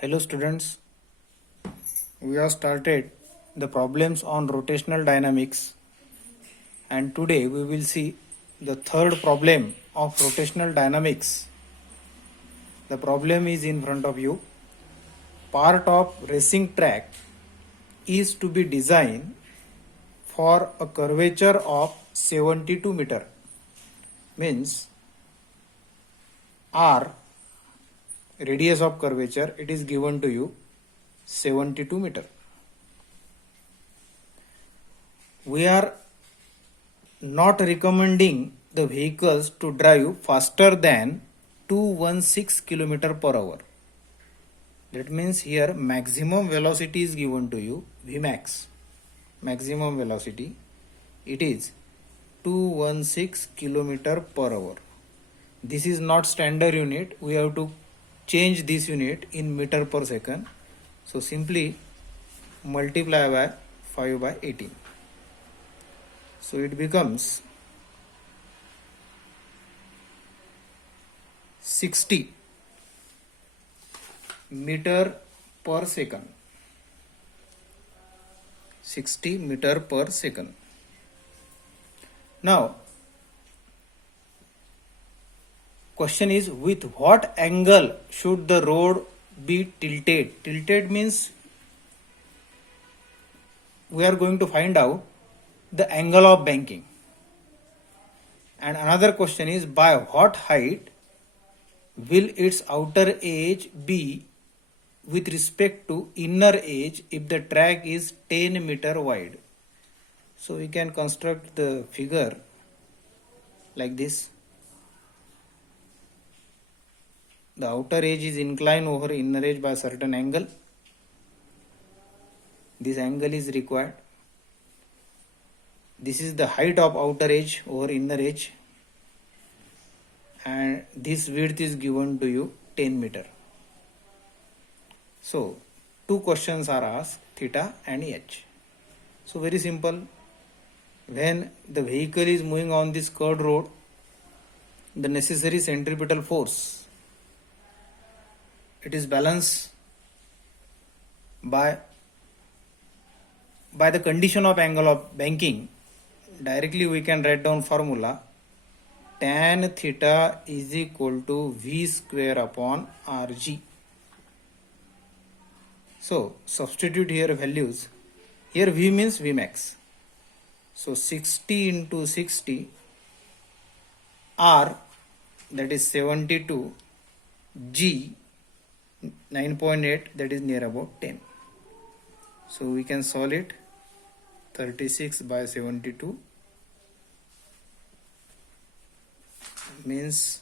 Hello students, we have started the problems on rotational dynamics and today we will see the third problem of rotational dynamics. The problem is in front of you. Part of racing track is to be designed for a curvature of 72 meter. Means R radius of curvature, it is given to you 72 meter. We are not recommending the vehicles to drive faster than 216 km per hour. That means here maximum velocity is given to you, Vmax. Maximum velocity, it is 216 km per hour. This is not standard unit. We have to change this unit in meter per second. So simply multiply by 5 by 18. So it becomes 60 meter per second. 60 meter per second. Now, question is, with what angle should the road be tilted? Tilted means we are going to find out the angle of banking. And another question is, by what height will its outer edge be with respect to inner edge if the track is 10 meter wide? So we can construct the figure like this. The outer edge is inclined over inner edge by a certain angle. This angle is required. This is the height of outer edge over inner edge, and this width is given to you 10 meter. So two questions are asked, theta and h. So very simple. When the vehicle is moving on this curved road, the necessary centripetal force, it is balanced by the condition of angle of banking. Directly we can write down formula, tan theta is equal to v square upon rg. So substitute here values. Here v means Vmax. So 60 into 60, r, that is 72, g 9.8, that is near about 10. So we can solve it. 36 by 72 means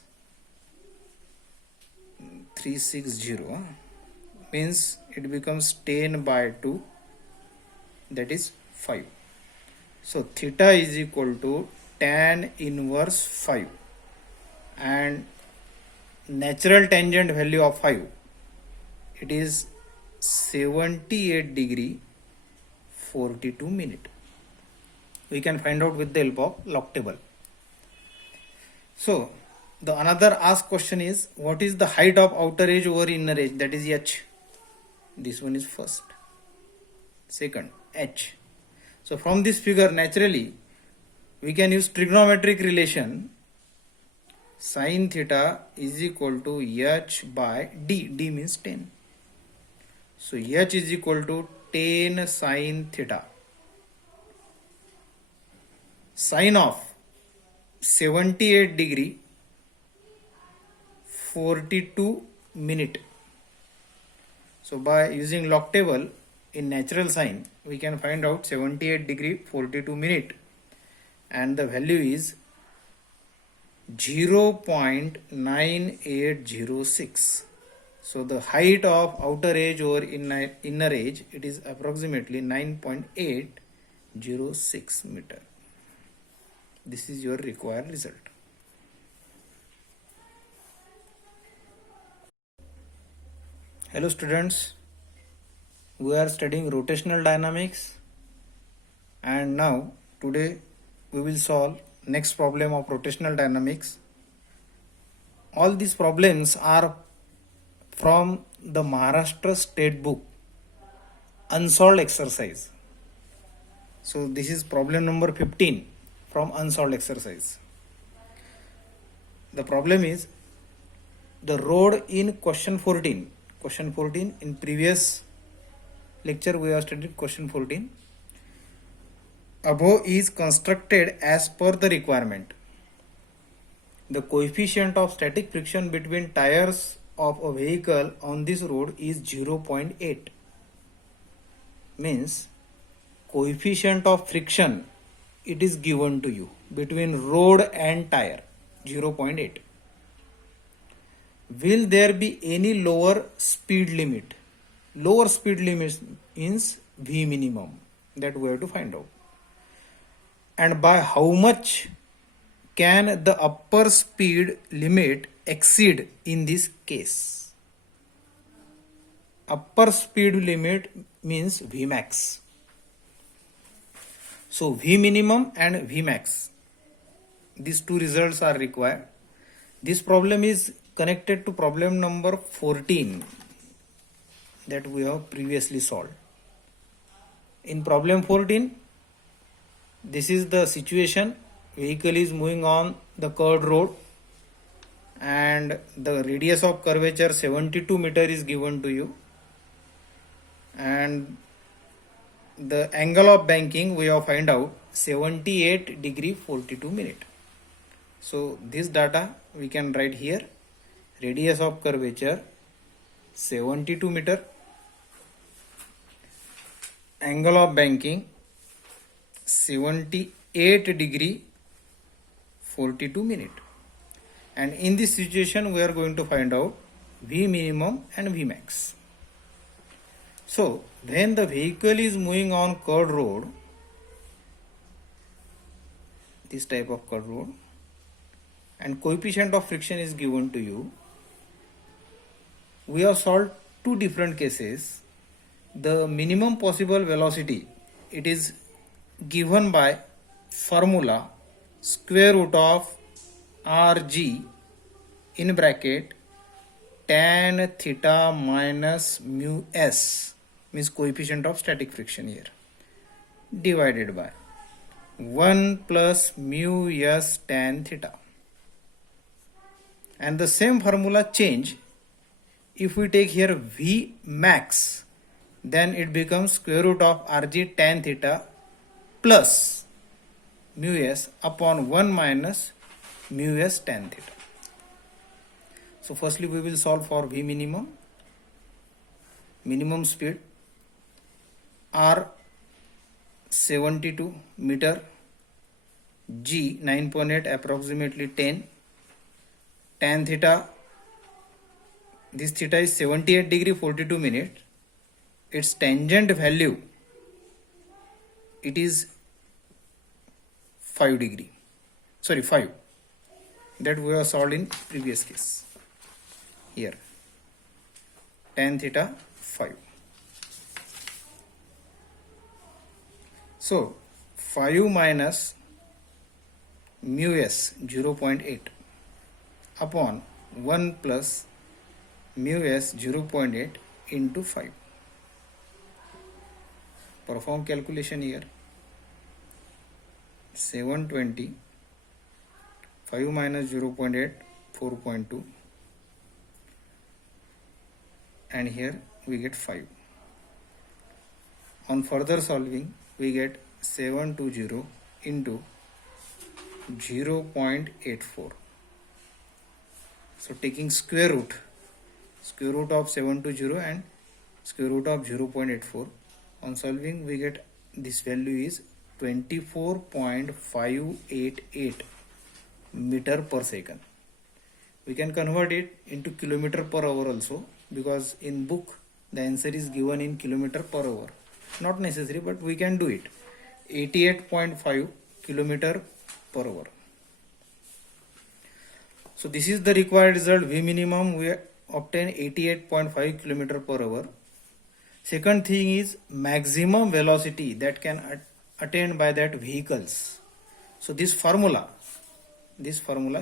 360, means it becomes 10 by 2, that is 5. So theta is equal to tan inverse 5, and natural tangent value of 5, it is 78 degree 42 minute. We can find out with the help of log table. So the another asked question is, what is the height of outer edge over inner edge, that is h. This one is first. Second, h. So from this figure, naturally we can use trigonometric relation. Sin theta is equal to h by d. D means 10. So h is equal to 10 sin theta. Sine of 78 degree 42 minute. So by using log table in natural sine, we can find out 78 degree 42 minute, and the value is 0.9806. So the height of outer edge over inner edge, it is approximately 9.806 meter. This is your required result. Hello students, we are studying rotational dynamics, and now today we will solve next problem of rotational dynamics. All these problems are from the Maharashtra State Book unsolved exercise. So this is problem number 15 from unsolved exercise. The problem is the road in question 14. Question 14, in previous lecture we have studied question 14. Above is constructed as per the requirement. The coefficient of static friction between tires of a vehicle on this road is 0.8. Means coefficient of friction, it is given to you between road and tire, 0.8. Will there be any lower speed limit? Lower speed limit means V minimum, that we have to find out. And by how much can the upper speed limit exceed in this case? Upper speed limit means Vmax. So V minimum and Vmax, these two results are required. This problem is connected to problem number 14 that we have previously solved. In problem 14, this is the situation. Vehicle is moving on the curved road and the radius of curvature 72 meter is given to you, and the angle of banking we have find out 78 degree 42 minute. So this data we can write here. Radius of curvature 72 meter, angle of banking 78 degree 42 minute, and in this situation we are going to find out V minimum and V max. So when the vehicle is moving on curved road, this type of curved road, and coefficient of friction is given to you, we have solved two different cases. The minimum possible velocity, it is given by formula square root of Rg in bracket tan theta minus mu s, means coefficient of static friction here, divided by 1 plus mu s tan theta. And the same formula change, if we take here V max, then it becomes square root of Rg tan theta plus mu s upon 1 minus mu s tan theta. So firstly we will solve for V minimum. Minimum speed R 72 meter, G 9.8 approximately 10, tan theta, this theta is 78 degree 42 minute, its tangent value, it is 5 degree, 5, that we have solved in previous case. Here tan theta 5. So 5 minus mu s 0.8 upon 1 plus mu s 0.8 into 5. Perform calculation here. 720, 5 minus 0.8, 4.2, and here we get 5. On further solving we get 720 into 0.84. So taking square root of 720 and square root of 0.84, on solving we get this value is 24.588 meter per second. We can convert it into kilometer per hour also, because in book the answer is given in kilometer per hour. Not necessary, but we can do it. 88.5 kilometer per hour. So this is the required result. V minimum we obtain 88.5 kilometer per hour. Second thing is maximum velocity that can attained by that vehicles. So this formula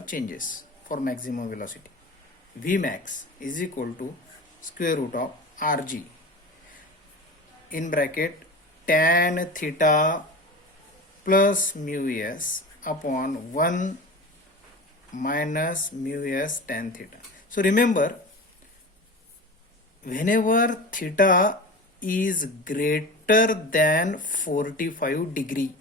changes for maximum velocity. Vmax is equal to square root of rg in bracket tan theta plus mu s upon 1 minus mu s tan theta. So remember, whenever theta is greater than 45 degree,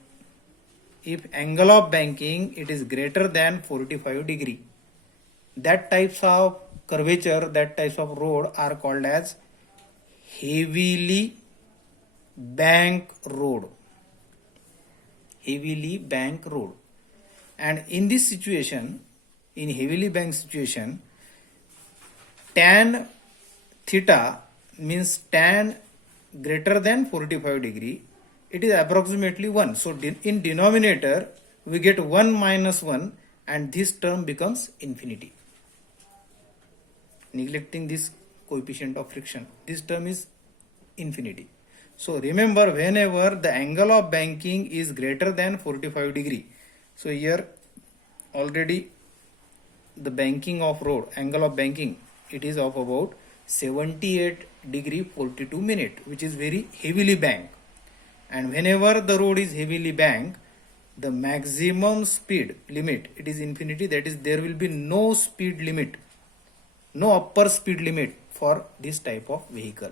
if angle of banking it is greater than 45 degree, that types of curvature, that types of road are called as heavily bank road. Heavily bank road. And in this situation, in heavily bank situation, tan theta means tan greater than 45 degree, it is approximately 1. So in denominator we get 1 minus 1 and this term becomes infinity. Neglecting this coefficient of friction, this term is infinity. So remember, whenever the angle of banking is greater than 45 degree, so here already the banking of road, angle of banking, it is of about 78 degree 42 minute, which is very heavily banked. And whenever the road is heavily banked, the maximum speed limit, it is infinity, that is there will be no speed limit, no upper speed limit for this type of vehicle.